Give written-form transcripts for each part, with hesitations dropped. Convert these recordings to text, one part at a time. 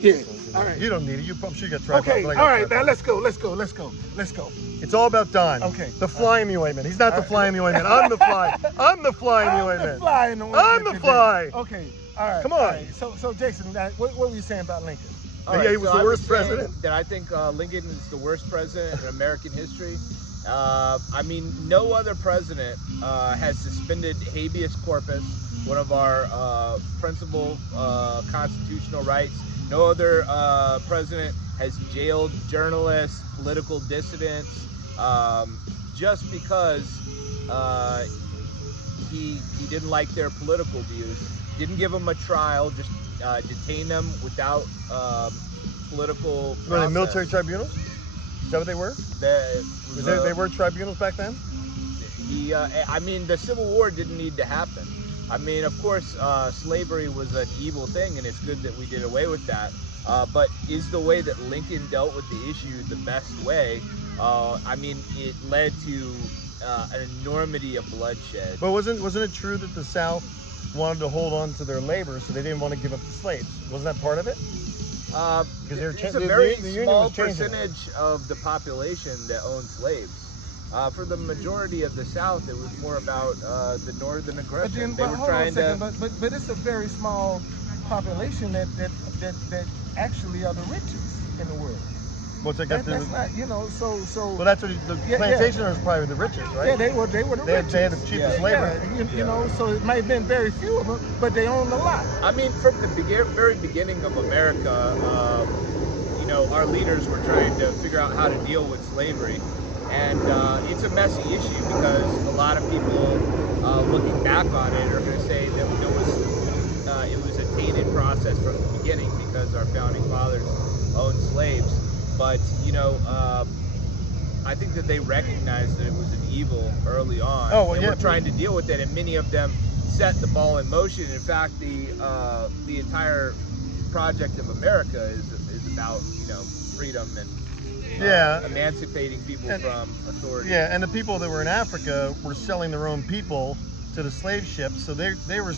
Yeah. All right. You don't need it. I'm sure you got tripod. Okay. All right. Now let's go. Let's go. Let's go. Let's go. It's all about Don. Okay. The fly in the ointment. He's not the fly in the ointment. I'm the fly. I'm the fly in the ointment. I'm the fly in the ointment. I'm the fly. Okay. All right. Come on. All right. So Jason, what were you saying about Lincoln? Yeah, he was the worst president. That I think Lincoln is the worst president in American history. I mean, no other president has suspended habeas corpus, one of our principal constitutional rights. No other president has jailed journalists, political dissidents, just because he didn't like their political views. Didn't give them a trial, just detained them without political process. Were they military tribunals? Is that what they were? They were tribunals back then? I mean, the Civil War didn't need to happen. I mean, of course, slavery was an evil thing, and it's good that we did away with that. But is the way that Lincoln dealt with the issue the best way? I mean, it led to an enormity of bloodshed. But wasn't it true that the South wanted to hold on to their labor, so they didn't want to give up the slaves? Wasn't that part of it? It's a very small percentage of the population that owned slaves. For the majority of the South, it was more about the northern aggression. They were trying to. But it's a very small population that actually are the richest in the world. What's that got to do? That's not, you know, so. Well, that's what the plantation owners probably the richest, right? Yeah, they were the richest. They had the cheapest labor. Yeah, you know, so it might have been very few of them, but they owned a lot. I mean, from the very beginning of America, you know, our leaders were trying to figure out how to deal with slavery. And it's a messy issue because a lot of people looking back on it are going to say that it was a tainted process from the beginning because our founding fathers owned slaves. But, you know, I think that they recognized that it was an evil early on. Oh, well, and yeah. We're trying to deal with it, and many of them set the ball in motion. In fact, the entire project of America is about, you know, freedom and emancipating people from authority. Yeah, and the people that were in Africa were selling their own people to the slave ships, so they were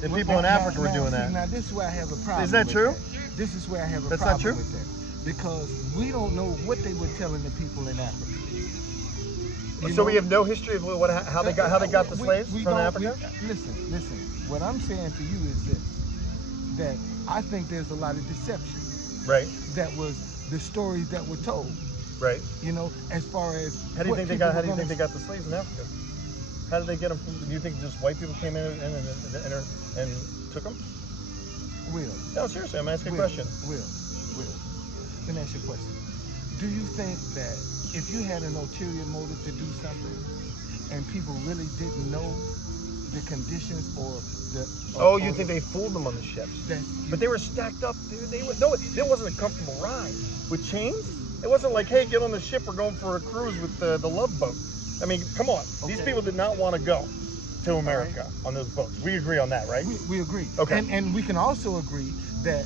the people in Africa were doing that. Now this is where I have a problem. Is that true? This is where I have a That's problem not true? with that. Because we don't know what they were telling the people in Africa. So we have no history of how they got the slaves from Africa? Listen. What I'm saying to you is this: that I think there's a lot of deception. Right. That was the stories that were told. Right. You know, as far as how do you think they got the slaves in Africa? How did they get them? Do you think just white people came in and took them? Will. No, seriously, I'm asking a question. Will. Let me ask you a question. Do you think that if you had an ulterior motive to do something and people really didn't know the conditions or the... you think they fooled them on the ships? But they were stacked up, dude. It wasn't a comfortable ride. With chains? It wasn't like, hey, get on the ship, we're going for a cruise with the Love Boat. I mean, come on. Okay. These people did not want to go to America on those boats. We agree on that, right? We agree. Okay. And we can also agree that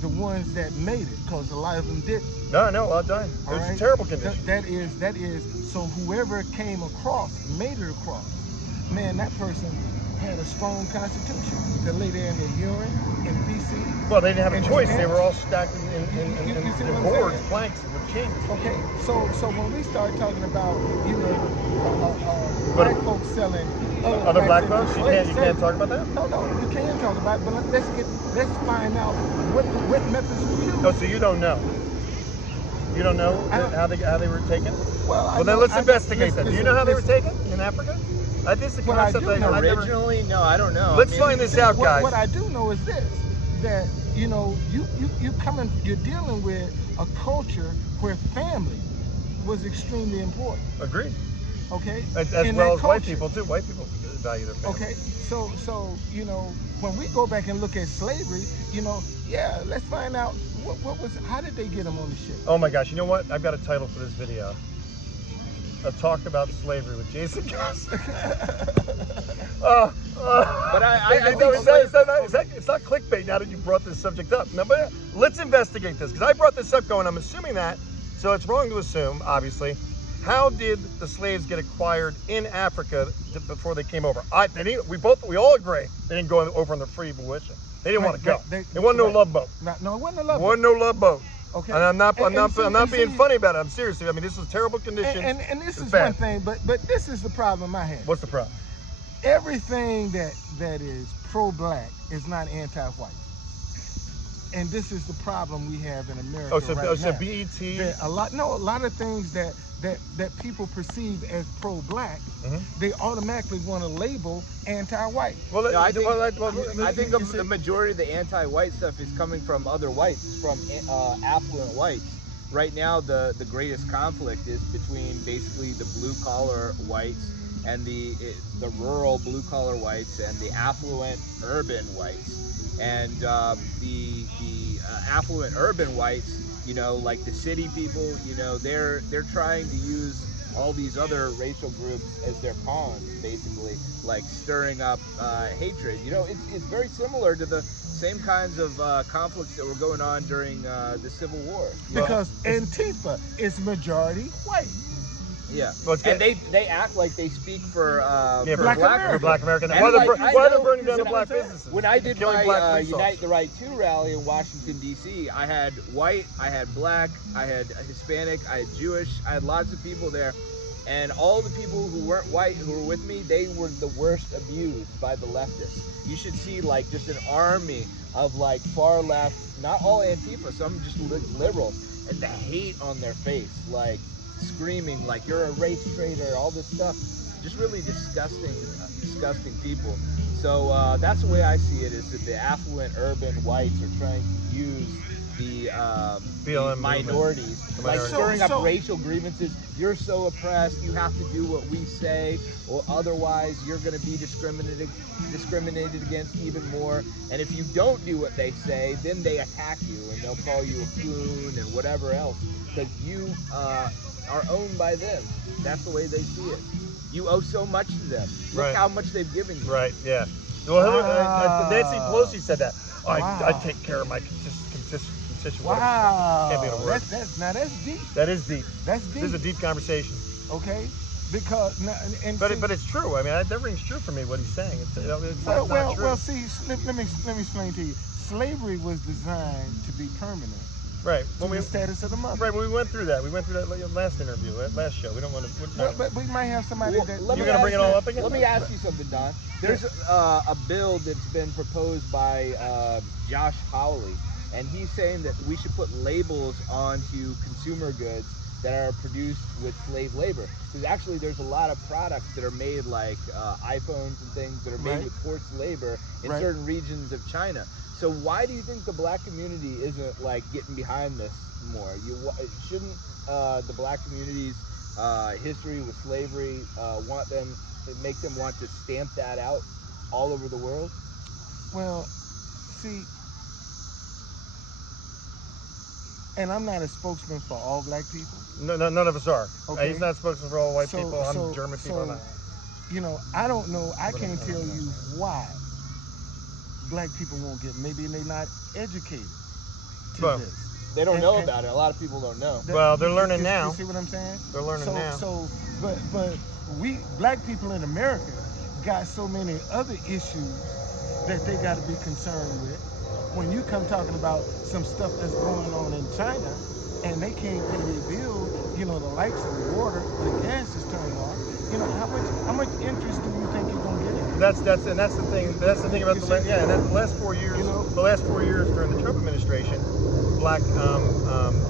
the ones that made it, because a lot of them didn't. No, a lot died. It was a terrible condition. That is. So whoever came across, made it across, man, that person had a strong constitution to lay there in their urine and feces. Well, they didn't have a choice. They were all stacked in boards, planks, with chains. Okay, so when we start talking about, you know, black folks selling other black folks, you can't talk about that. No, you can talk about it, but let's find out what methods we use. Oh, so you don't know? You don't know how they were taken? Well, then let's investigate that. Do you know how they were taken in Africa? This is the concept originally, no, I don't know. Let's find this out, guys. What I do know is this: that you know, you're dealing with a culture where family was extremely important. Agreed. Okay. As well as white people too. White people value their family. Okay. So you know, when we go back and look at slavery, you know, let's find out how did they get them on the ship? Oh my gosh! You know what? I've got a title for this video. A talk about slavery with Jason Kessler. But I think it's not clickbait now that you brought this subject up. No, but let's investigate this because I brought this up going. I'm assuming that, so it's wrong to assume. Obviously, how did the slaves get acquired in Africa before they came over? We all agree they didn't go over on the free volition. They didn't want to go. They It wasn't no love boat. No, it wasn't a love It wasn't no love boat. Okay. And I'm not being see, funny about it. I'm serious. I mean, this was terrible conditions. And this is bad. one thing, but this is the problem I have. What's the problem? Everything that is pro-black is not anti-white. And this is the problem we have in America right now. BET. A lot of things that people perceive as pro-black, they automatically want to label anti-white. Well, no, I think the majority of the anti-white stuff is coming from other whites, from affluent whites. Right now, the greatest conflict is between basically the blue-collar whites and the rural blue-collar whites and the affluent urban whites. And the affluent urban whites, you know, like the city people, you know, they're trying to use all these other racial groups as their pawns, basically, like stirring up hatred. You know, it's very similar to the same kinds of conflicts that were going on during the Civil War. Because Antifa is majority white. Yeah, and they act like they speak for Black America. Black American. And Why they're burning down the black businesses? When I did my Unite the Right 2 rally in Washington, D.C., I had white, I had black, I had Hispanic, I had Jewish, I had lots of people there. And all the people who weren't white who were with me, they were the worst abused by the leftists. You should see like just an army of like far left, not all Antifa, some just liberals, and the hate on their face, like screaming like you're a race traitor, all this stuff. Just really disgusting people. So that's the way I see it, is that the affluent urban whites are trying to use the minorities, like stirring up racial grievances. You're so oppressed, you have to do what we say, or otherwise you're going to be discriminated against even more. And if you don't do what they say, then they attack you and they'll call you a coon and whatever else, because you are owned by them. That's the way they see it. You owe so much to them. Look how much they've given you. Right, yeah. Well, Nancy Pelosi said that. I take care of my constituents. Wow. Can't be able to work. That's deep. That is deep. That's deep. This is a deep conversation. Okay. Because but it's true. I mean, everything's true for me. What he's saying. It's not true. Well. See, let me explain to you. Slavery was designed to be permanent. Right. When the status of the mother. Right. Well, we went through that. Last interview, last show. We don't want to. But we might have somebody that. You're gonna bring it all up again. Let me ask you something, Don. There's a bill that's been proposed by Josh Hawley, and he's saying that we should put labels onto consumer goods that are produced with slave labor. Because actually, there's a lot of products that are made, like iPhones and things, that are made with forced labor in certain regions of China. So why do you think the black community isn't like getting behind this more? Shouldn't the black community's history with slavery make them want to stamp that out all over the world? Well, see, and I'm not a spokesman for all black people. No, none of us are. Okay. He's not a spokesman for all white people. I'm German people. So, you know, I don't know. I can't tell you why black people won't get. Maybe they're not educated to this. They don't know about it. A lot of people don't know. Well, they're learning now. You see what I'm saying? They're learning now. But we black people in America got so many other issues that they got to be concerned with. When you come talking about some stuff that's going on in China, and they can't pay their bill, you know, the lights and the water, the gas is turned off. You know, how much interest do you think you're gonna get in it? That's the thing about the last 4 years. You know, the last 4 years during the Trump administration, black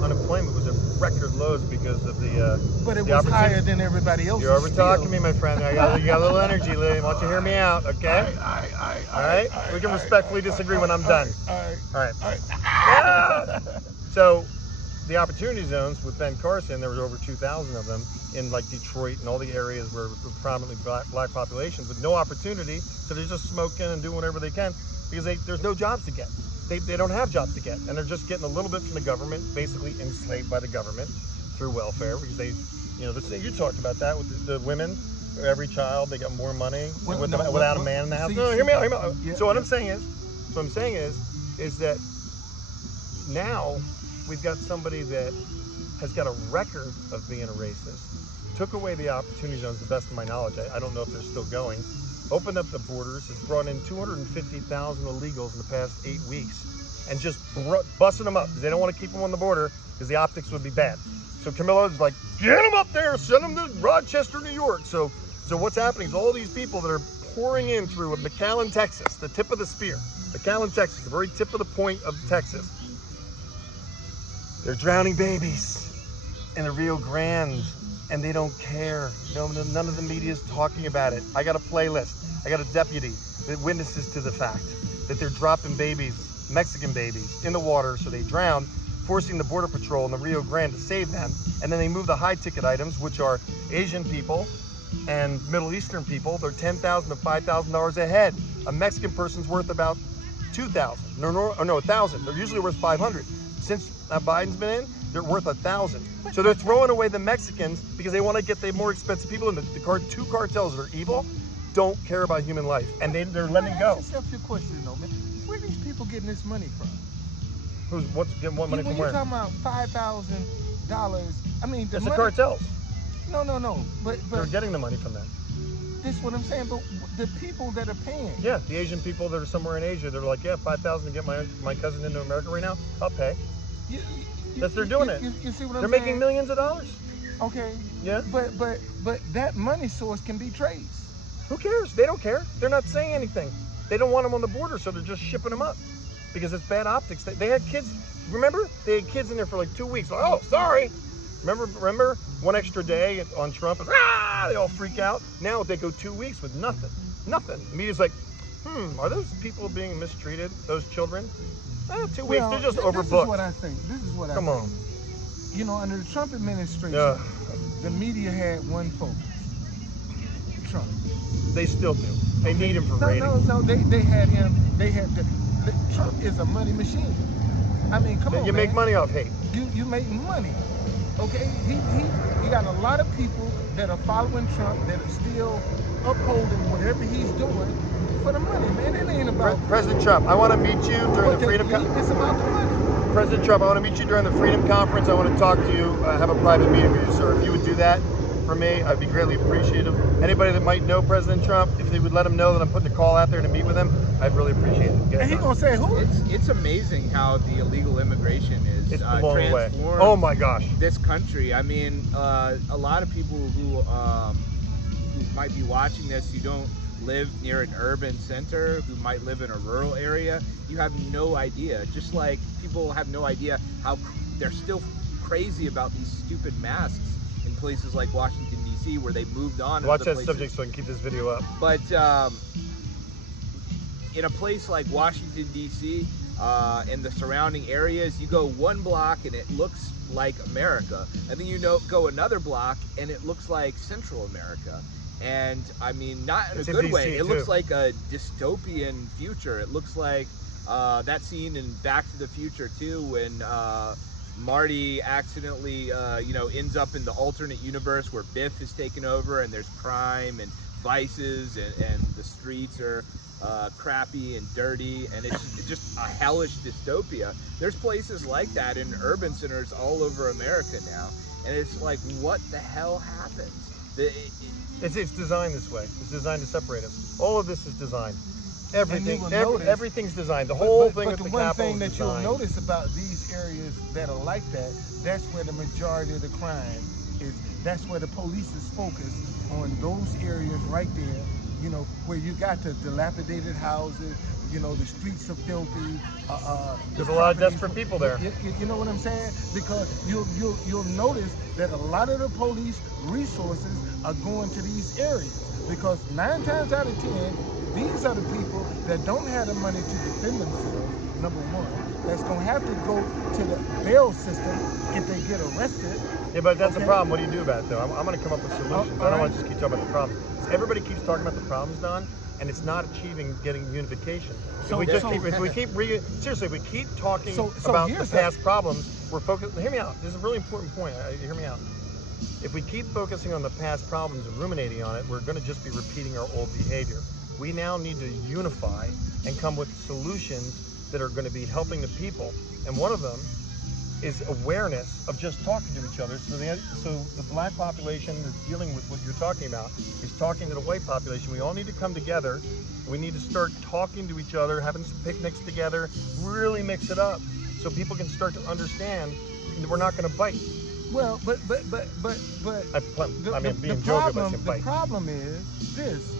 unemployment was at record lows because of the. But it was higher than everybody else. You're over talking me, my friend. You got a little energy, Lee. Why don't you hear me out, okay? All right. We can respectfully disagree when I'm done. All right. So, the opportunity zones with Ben Carson, there was over 2,000 of them in like Detroit and all the areas where prominently black populations with no opportunity, so they're just smoking and doing whatever they can because there's no jobs to get. They don't have jobs to get, and they're just getting a little bit from the government, basically enslaved by the government through welfare, because they, you know, you talked about that with the women. Every child, they got more money without a man in the house. No, hear me out. Yeah, so what I'm saying is that now we've got somebody that has got a record of being a racist, took away the opportunity zones, to the best of my knowledge. I don't know if they're still going, opened up the borders, has brought in 250,000 illegals in the past 8 weeks, and just busting them up because they don't want to keep them on the border because the optics would be bad. So Camilla's like, get them up there, send them to Rochester, New York. So what's happening is all these people that are pouring in through McAllen, Texas, the tip of the spear. McAllen, Texas, the very tip of the point of Texas. They're drowning babies in the Rio Grande, and they don't care. None of the media is talking about it. I got a playlist. I got a deputy that witnesses to the fact that they're dropping babies, Mexican babies, in the water so they drown, forcing the Border Patrol in the Rio Grande to save them. And then they move the high-ticket items, which are Asian people and Middle Eastern people. They're $10,000 to $5,000 a head. A Mexican person's worth about $2,000. No, $1,000. They're usually worth $500. Since Biden's been in, they're worth $1,000. So they're throwing away the Mexicans because they want to get the more expensive people. And the two cartels that are evil don't care about human life, and they're letting go. Ask yourself your question, though, man. Where are these people getting this money from? What's getting what money from where? When you're talking about $5,000, I mean, It's the cartels. No. But they're getting the money from that. This is what I'm saying. But the people that are paying. Yeah, the Asian people that are somewhere in Asia, they're like, yeah, $5,000 to get my cousin into America right now. I'll pay. They're doing it. You see what I'm saying? They're making millions of dollars. Okay. Yeah. But that money source can be traced. Who cares? They don't care. They're not saying anything. They don't want them on the border, so they're just shipping them up because it's bad optics. They had kids. Remember, they had kids in there for like 2 weeks. Like, oh, sorry. Remember, one extra day on Trump, and they all freak out. Now they go 2 weeks with nothing. The media's like, are those people being mistreated? Those children? 2 weeks. They're just overbooked. This is what I think. Come on. You know, under the Trump administration, the media had one focus: Trump. They still do. They need him for ratings. No. They had him. Trump is a money machine. I mean, come on, You make money off hate. You make money. Okay, he got a lot of people that are following Trump that are still upholding whatever he's doing for the money, man. It ain't about President Trump. I want to meet you during the Freedom Conference. It's about the money. President Trump, I want to meet you during the Freedom Conference. I want to talk to you, have a private meeting with you, sir. If you would do that for me, I'd be greatly appreciative. Anybody that might know President Trump, if they would let him know that I'm putting a call out there to meet with him, I'd really appreciate it. And he's gonna say who? It's amazing how the illegal immigration is transformed. Oh my gosh! This country. I mean, a lot of people who might be watching this, who don't live near an urban center, who might live in a rural area, you have no idea. Just like people have no idea how they're still crazy about these stupid masks in places like Washington, D.C., where they moved on. Watch that subject so I can keep this video up. But in a place like Washington, D.C., and the surrounding areas, you go one block and it looks like America. And then you go another block and it looks like Central America. And I mean, not in a good way. It looks like a dystopian future. It looks like that scene in Back to the Future too, when Marty accidentally, ends up in the alternate universe where Biff is taken over and there's crime and vices and the streets are crappy and dirty, and it's just a hellish dystopia. There's places like that in urban centers all over America now, and it's like, what the hell happened? It's designed this way. It's designed to separate us. All of this is designed. Everything's designed. The whole thing with the Capitol is designed. But the one thing that you'll notice about these areas that are like that, that's where the majority of the crime is. That's where the police is focused on those areas right there, where you got the dilapidated houses, the streets are filthy. There's a lot of desperate people there. You know what I'm saying? Because you'll notice that a lot of the police resources are going to these areas, because 9 times out of 10, these are the people that don't have the money to defend themselves, number one. That's going to have to go to the bail system if they get arrested. Yeah, but that's the problem. What do you do about it, though? I'm going to come up with solutions. I don't want to just keep talking about the problems. Everybody keeps talking about the problems, Don, and it's not getting unification. If we keep talking about the past problems, we're focused. Hear me out. This is a really important point. Hear me out. If we keep focusing on the past problems and ruminating on it, we're going to just be repeating our old behavior. We now need to unify and come with solutions that are going to be helping the people. And one of them is awareness of just talking to each other. So the black population that's dealing with what you're talking about is talking to the white population. We all need to come together. We need to start talking to each other, having some picnics together, really mix it up so people can start to understand that we're not going to bite. Well, but I mean, being joking about saying bite. The problem is this.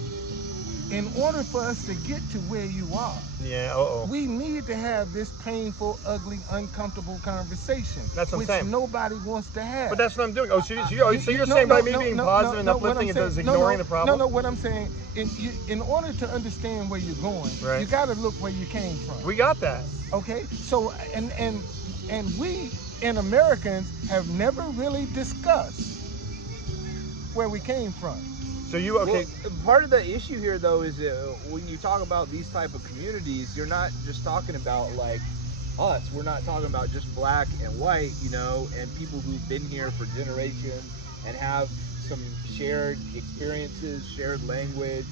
In order for us to get to where you are, we need to have this painful, ugly, uncomfortable conversation. That's what I'm saying. Which nobody wants to have. But that's what I'm doing. Oh, so you're saying by me being positive and uplifting, it is ignoring the problem? No, what I'm saying, in order to understand where you're going, you got to look where you came from. We got that. Okay, so and we in Americans have never really discussed where we came from. So you, okay. Well, part of the issue here, though, is when you talk about these type of communities, you're not just talking about like us. We're not talking about just black and white, you know, and people who've been here for generations and have some shared experiences, shared language,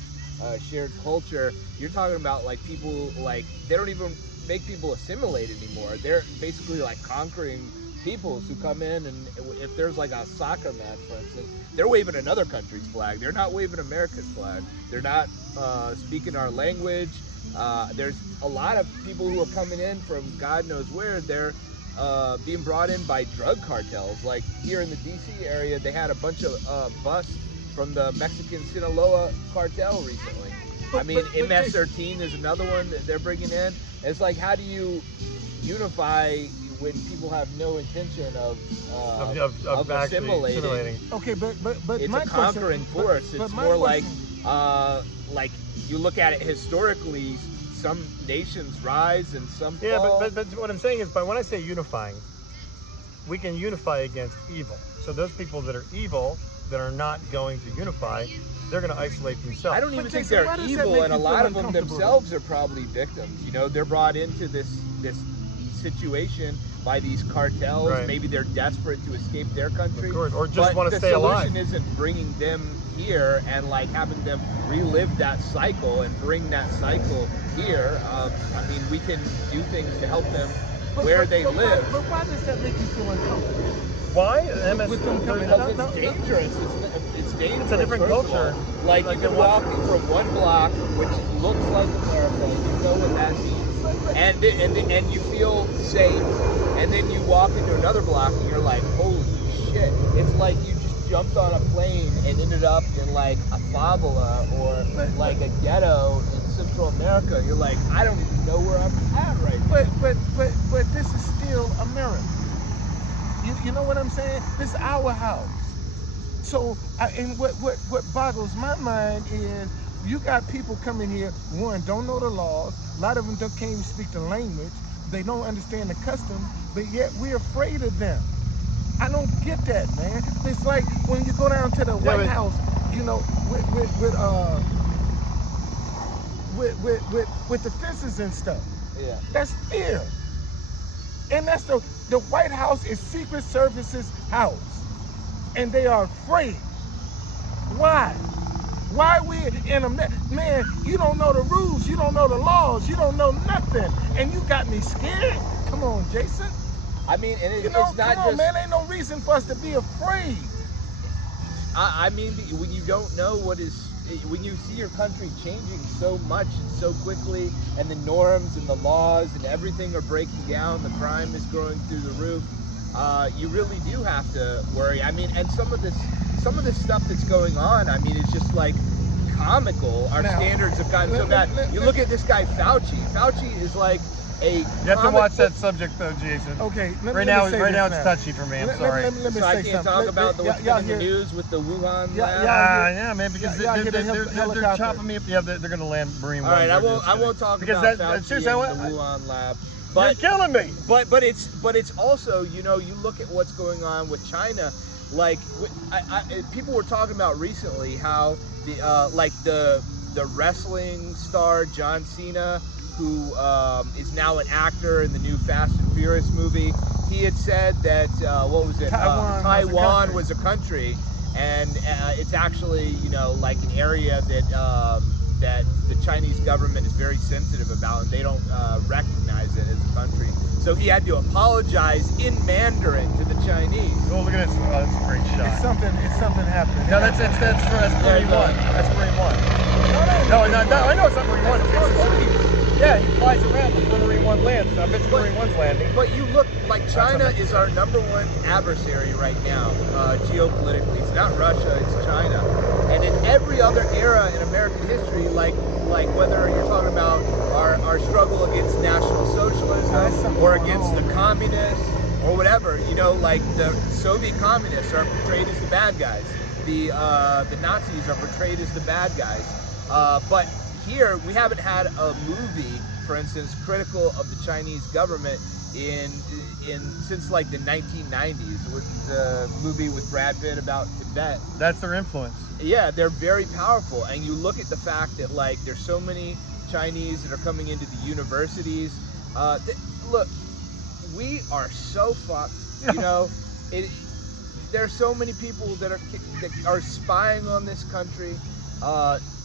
shared culture. You're talking about like people, like they don't even make people assimilate anymore. They're basically like conquering peoples who come in, and if there's like a soccer match, for instance, they're waving another country's flag. They're not waving America's flag. They're not speaking our language. There's a lot of people who are coming in from God knows where. They're being brought in by drug cartels. Like here in the DC area, they had a bunch of busts from the Mexican Sinaloa cartel recently. I mean, MS-13 is another one that they're bringing in. It's like, how do you unify when people have no intention of assimilating? Okay, but it's my a conquering force. It's more like you look at it historically. Some nations rise and some fall. Yeah, but what I'm saying is, by when I say unifying, we can unify against evil. So those people that are evil, that are not going to unify, they're going to isolate themselves. I don't even think they're evil, and a lot of them themselves are probably victims. You know, they're brought into this situation by these cartels. Right. Maybe they're desperate to escape their country, of course, or just want to stay alive. The solution isn't bringing them here and like having them relive that cycle and bring that cycle here. I mean, we can do things to help them where they live. But why does that make you feel uncomfortable? Why? With them coming Because it's dangerous. It's dangerous. It's a different culture. Like you can walk from one block, which looks like America. You know what that means, and you feel safe. And then you walk into another block, and you're like, holy shit! It's like you just jumped on a plane and ended up in like a favela or like a ghetto in Central America. You're like, I don't even know where I'm at right now. But this is still America. You know what I'm saying? This is our house. So, and what boggles my mind is you got people coming here, one, don't know the laws. A lot of them can't even speak the language. They don't understand the customs, but yet we're afraid of them. I don't get that, man. It's like when you go down to the White House, you know, with the fences and stuff. Yeah. That's fear. And that's the White House is Secret Service's house. And they are afraid. Why? Why we in a man, you don't know the rules, you don't know the laws, you don't know nothing. And you got me scared. Come on, Jason. I mean, and it's not come on, man, ain't no reason for us to be afraid. I mean, when you don't know when you see your country changing so much and so quickly, and the norms and the laws and everything are breaking down, the crime is growing through the roof, you really do have to worry. I mean, and some of this stuff that's going on, I mean, it's just like comical. Our standards have gotten so bad. You look at this guy, Fauci. Fauci is like a... You have to watch that subject though, Jason. Okay. Right now it's touchy for me. I'm sorry. Let me so say I can't something. talk about what's been in the news with the Wuhan lab. Yeah, man, because they're chopping me up. Yeah, they're going to land Marine One. All right, I won't talk about Fauci and the Wuhan lab. But, you're killing me. But it's also, you know, you look at what's going on with China. Like people were talking about recently how the wrestling star John Cena, who is now an actor in the new Fast and Furious movie, he had said that Taiwan was a country, and it's actually, you know, like an area that that the Chinese government is very sensitive about, and they don't recognize it as a country. So he had to apologize in Mandarin to the Chinese. Oh, look at this! Oh, that's a great shot. It's something happening. No, that's where he won. That's where he won. No, I know it's not where he won. Yeah, he flies around before Marine One lands. I bet Marine One's landing. But you look, like China is our #1 adversary right now, geopolitically. It's not Russia, it's China. And in every other era in American history, like whether you're talking about our struggle against National Socialism or against the communists or whatever, you know, like the Soviet communists are portrayed as the bad guys. The Nazis are portrayed as the bad guys. But here, we haven't had a movie, for instance, critical of the Chinese government since like the 1990s, with the movie with Brad Pitt about Tibet. That's their influence. Yeah, they're very powerful, and you look at the fact that like there's so many Chinese that are coming into the universities. Look, we are so fucked. You know, there's so many people that are spying on this country.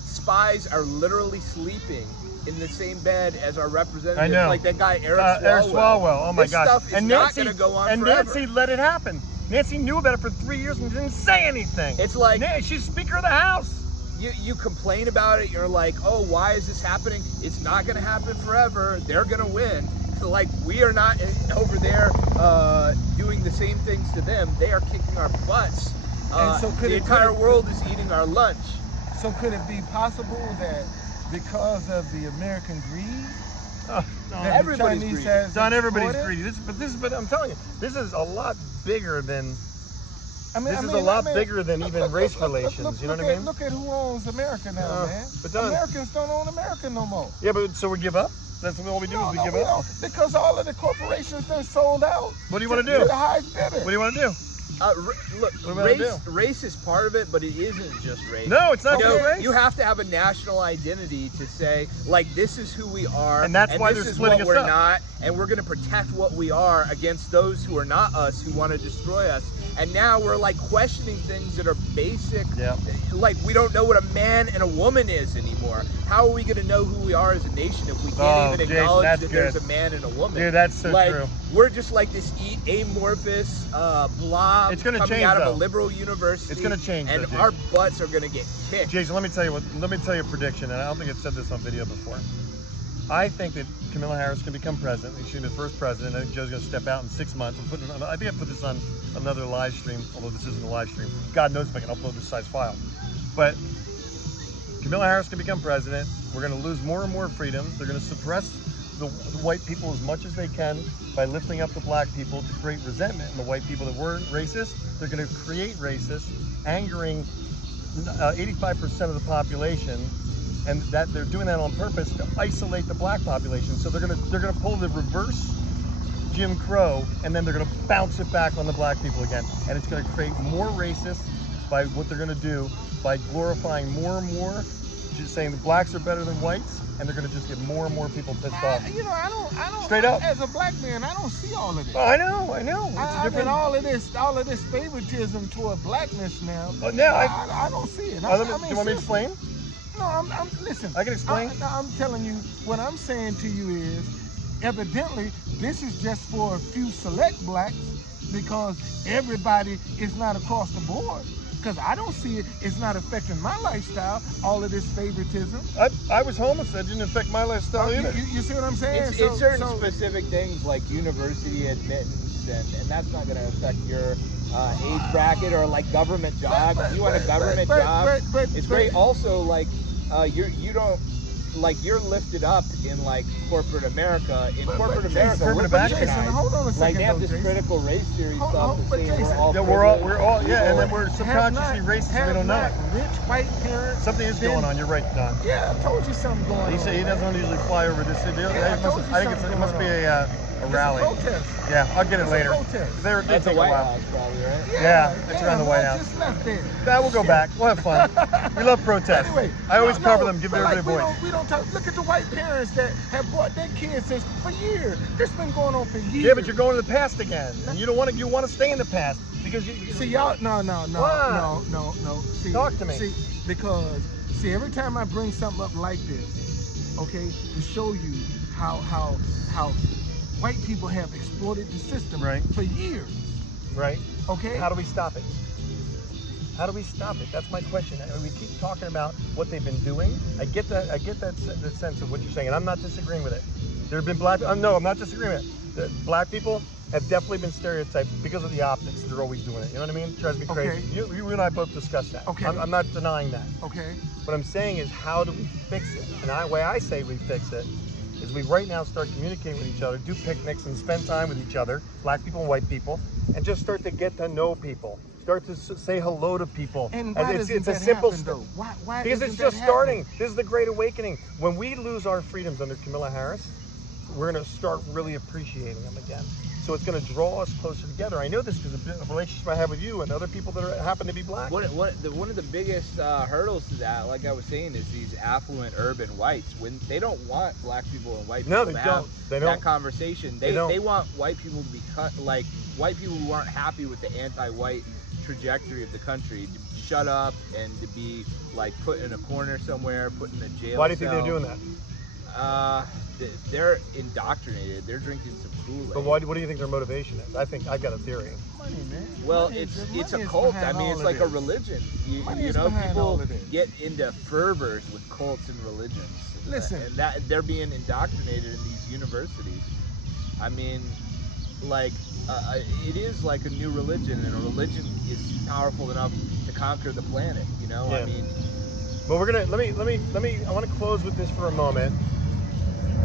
Spies are literally sleeping in the same bed as our representatives. I know. Like that guy Eric Swalwell. Oh my this God. Stuff is not going to go on forever. Nancy let it happen. Nancy knew about it for 3 years and didn't say anything. It's like she's Speaker of the House. You complain about it. You're like, oh, why is this happening? It's not going to happen forever. They're going to win. Like, we are not over there doing the same things to them. They are kicking our butts. And so the entire world is eating our lunch. So could it be possible that because of the American greed, that everybody's the Chinese greedy. has Don, everybody's exploited? greedy. But I'm telling you, this is a lot bigger than. This is a lot bigger than even race relations. You know what I mean? Look at who owns America now, man. But Don, Americans don't own America no more. Yeah, but so we give up? That's all we do is we give up? Don't, because all of the corporations done sold out. What do you want to do? To the highest bidder. What do you want to do? Look, race is part of it, but it isn't just race. No, it's not just race. You have to have a national identity to say, like, this is who we are, and that's why they're splitting us up. This is what we're not, and we're going to protect what we are against those who are not us, who want to destroy us. And now we're like questioning things that are basic. Yeah. Like, we don't know what a man and a woman is anymore. How are we going to know who we are as a nation if we can't even acknowledge that there's a man and a woman? Dude, that's so true. We're just like this amorphous blob coming out of a liberal university. It's going to change. And our butts are going to get kicked. Jason, let me tell you a prediction, and I don't think I've said this on video before. I think that Kamala Harris can become president. She's going to be the first president. I think Joe's going to step out in 6 months. I think I put this on another live stream, although this isn't a live stream. God knows if I can upload this size file. But Kamala Harris can become president. We're going to lose more and more freedoms. They're going to suppress the white people as much as they can by lifting up the black people to create resentment in the white people that weren't racist. They're going to create racists, angering 85% of the population. And that they're doing that on purpose to isolate the black population. So they're gonna pull the reverse Jim Crow, and then they're gonna bounce it back on the black people again. And it's gonna create more racists by what they're gonna do by glorifying more and more, just saying the blacks are better than whites, and they're gonna just get more and more people pissed off. You know, I don't. Straight up. As a black man, I don't see all of this. Oh, I know. I mean, all of this favoritism toward blackness now. Oh, now I don't see it. Do you want me to explain? No, listen. I can explain. I'm telling you, what I'm saying to you is, evidently, this is just for a few select blacks, because everybody is not across the board. Because I don't see it, it's not affecting my lifestyle, all of this favoritism. I was homeless, that didn't affect my lifestyle either. You see what I'm saying? It's certain specific things like university admittance, and that's not going to affect your age bracket or like government job. If you want a government job, it's great. Also, like you're lifted up in like corporate America. In corporate America, we're recognized. Like they have this critical race theory stuff to say we're all and then we're subconsciously racist and we don't know it. Rich white parents. Something is going on. You're right, Don. Yeah, I told you something going on. He said he doesn't usually fly over this. I think it must be a rally. It's a protest. Yeah, I'll get it later. That's the White House, probably, right? Yeah, it's around the White House. Just left there. We'll go back. We'll have fun. We love protests. Anyway, I always cover them, give everybody a voice. We don't talk. Look at the white parents that have brought their kids for years. This been going on for years. Yeah, but you're going to the past again, and you don't want to. You want to stay in the past because you see y'all. No. See, talk to me. See, because See, every time I bring something up like this, okay, to show you how white people have exploited the system for years. Right. Okay. How do we stop it? How do we stop it? That's my question. We keep talking about what they've been doing. I get that. I get that sense of what you're saying, and I'm not disagreeing with it. There have been black. No, I'm not disagreeing with it. The black people have definitely been stereotyped because of the optics. They're always doing it. You know what I mean? It drives me crazy. You and I both discussed that. Okay. I'm not denying that. Okay. What I'm saying is, how do we fix it? And the way I say we fix it is we right now start communicating with each other, do picnics and spend time with each other, black people and white people, and just start to get to know people. Start to say hello to people. And why it's doesn't a that simple happen, though? Why because it's just starting. This is the Great Awakening. When we lose our freedoms under Kamala Harris, we're going to start really appreciating them again. So it's going to draw us closer together. I know this because of the relationship I have with you and other people that happen to be black. One of the biggest hurdles to that, like I was saying, is these affluent urban whites. When they don't want black people and white people to have that conversation. They want white people to be cut, like white people who aren't happy with the anti-white trajectory of the country, to shut up and to be like put in a corner somewhere, put in a jail. Why do you think they're doing that? They're indoctrinated. They're drinking some Kool-Aid. But what do you think their motivation is? I think I've got a theory. Money, man. Well, it's a cult. I mean, it's like a religion. You know, people get into fervors with cults and religions. Listen, and that they're being indoctrinated in these universities. I mean, like it is like a new religion, and a religion is powerful enough to conquer the planet. You know, I mean. Well, we're gonna let me. I want to close with this for a moment.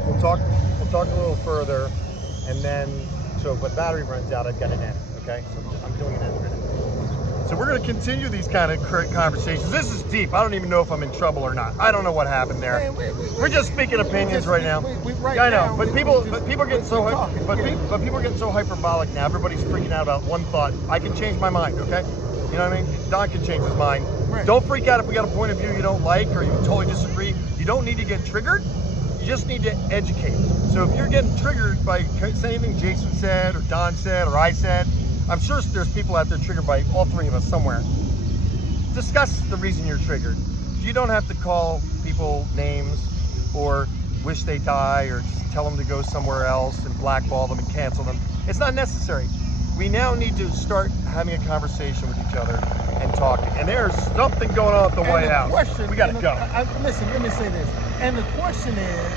We'll talk a little further, and then if my battery runs out, I've got an end. Okay, so I'm doing an end right now. So we're gonna continue these kind of conversations. This is deep. I don't even know if I'm in trouble or not. I don't know what happened there. Man, we're just speaking opinions right now. I know, but people are getting so people are getting so hyperbolic now. Everybody's freaking out about one thought. I can change my mind. Okay. You know what I mean? Don can change his mind. Right. Don't freak out if we got a point of view you don't like or you totally disagree. You don't need to get triggered. You just need to educate. So if you're getting triggered by anything Jason said or Don said or I said, I'm sure there's people out there triggered by all three of us somewhere. Discuss the reason you're triggered. You don't have to call people names or wish they die or tell them to go somewhere else and blackball them and cancel them. It's not necessary. We now need to start having a conversation with each other and talking. And there's something going on at the White House. We got to go. Listen, let me say this. And the question is,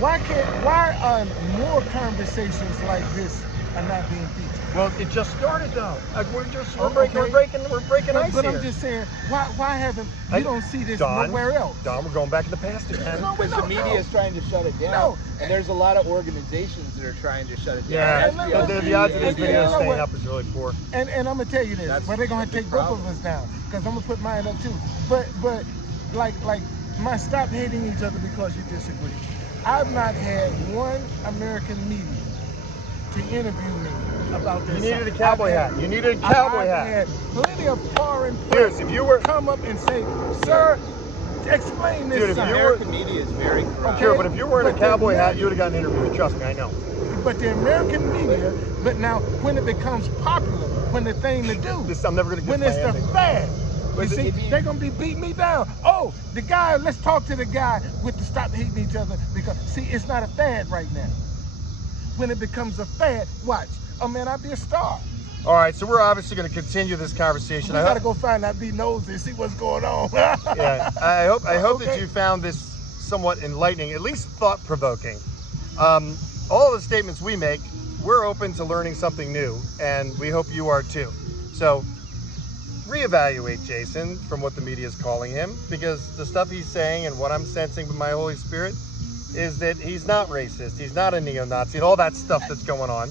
why are more conversations like this are not being featured? Well, it just started though. We're breaking ice But here. I'm just saying, why haven't you don't see this nowhere else? Don, we're going back in the past again. Because the media is trying to shut it down. And there's a lot of organizations that are trying to shut it down. Yeah, the odds of this video staying up is really poor. And I'm gonna tell you this, they're gonna have to take both of us down, because I'm gonna put mine up too. But like my stop hating each other because you disagree. I've not had one American media to interview me about this. You needed a cowboy hat. You needed a cowboy hat. I had plenty of foreign press if you were come up and say, sir, explain this. Dude, American media is very corrupt. Sure, but if you're wearing a cowboy hat, you would have gotten an interview. Trust me, I know. But the American media, but now when it becomes popular, when the thing to do, I'm never going to get when it's the fad, you see, they're going to be beating me down. Oh, the guy, let's talk to the guy with the stop hating each other, because, see, it's not a fad right now. When it becomes a fad, watch. Oh, man, I'll be a star. All right, so we're obviously going to continue this conversation. We got to go find that be nosy and see what's going on. Yeah, I hope that you found this somewhat enlightening, at least thought-provoking. All the statements we make, we're open to learning something new, and we hope you are too. So reevaluate Jason from what the media is calling him, because the stuff he's saying and what I'm sensing with my Holy Spirit is that he's not racist, he's not a neo-Nazi, and all that stuff that's going on.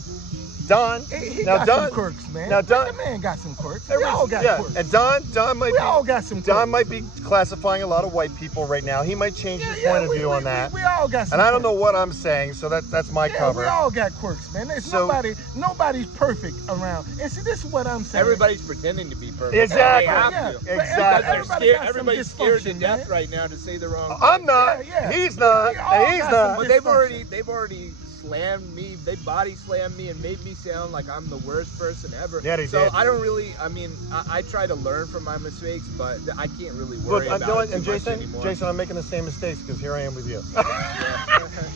Don, he got some quirks, man. Now Don, the man got some quirks. We all got quirks. And Don might all got some quirks. Don might be classifying a lot of white people right now. He might change his point of view on that. We all got some. And I don't know what I'm saying, so that's my cover. We all got quirks, man. There's nobody's perfect around. And see, this is what I'm saying. Everybody's pretending to be perfect. Exactly. They have to. Exactly. Everybody's scared to death right now to say the wrong thing. I'm not. He's not. And he's not. But they've already slammed me. They body slammed me and made me sound like I'm the worst person ever. Yeah, they so did. I don't really. I mean, I try to learn from my mistakes, but I can't really worry Look, about it too and much Jason, anymore. Jason, I'm making the same mistakes because here I am with you.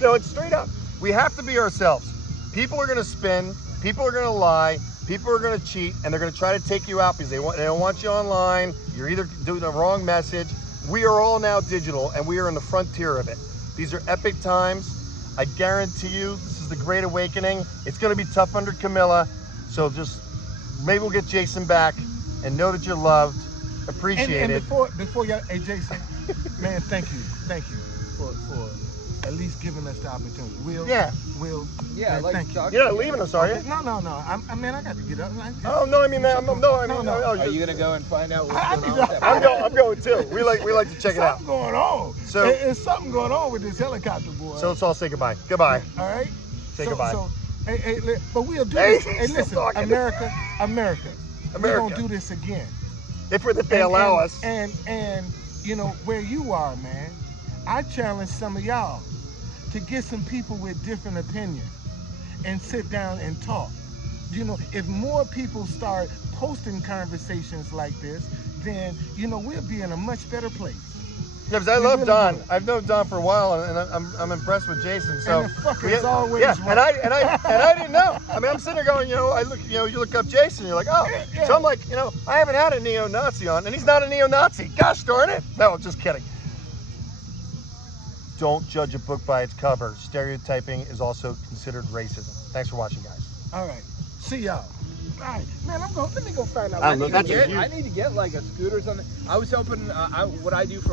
No, it's straight up. We have to be ourselves. People are going to spin. People are going to lie. People are going to cheat, and they're going to try to take you out because they don't want you online. You're either doing the wrong message. We are all now digital, and we are in the frontier of it. These are epic times. I guarantee you, this is the Great Awakening. It's going to be tough under Camilla, so just maybe we'll get Jason back and know that you're loved, appreciated. And before y'all, hey Jason, man, thank you for at least giving us the opportunity. Will, Yeah. Will, Yeah, man, I'd like thank to you. talk You're to not you. leaving us, are you? No. I mean, I got to get up. Oh no, I mean, man, Are you gonna go and find out what's going on with that? I'm going too. We like to check it out. Something going on. So- There's something going on with this helicopter, boy. So let's all say goodbye. Goodbye. All right. Say goodbye. But we'll do Hey, this. Hey, still listen, talking. America. We're gonna do this again. If they allow us. And you know where you are, man. I challenge some of y'all to get some people with different opinions and sit down and talk. You know, if more people start posting conversations like this, then you know we'll be in a much better place. Yeah, because I We love really Don. do. I've known Don for a while, and I'm impressed with Jason. So And the fucker's always yeah, right. and I didn't know. I mean, I'm sitting there going, you know, you look up Jason, you're like, oh. Yeah. So I'm like, you know, I haven't had a neo-Nazi on, and he's not a neo-Nazi. Gosh darn it! No, just kidding. Don't judge a book by its cover. Stereotyping is also considered racism. Thanks for watching, guys. All right. See y'all. All right, man. Let me go find out. I don't know, that's a I need to get like a scooter or something. I was hoping what I do for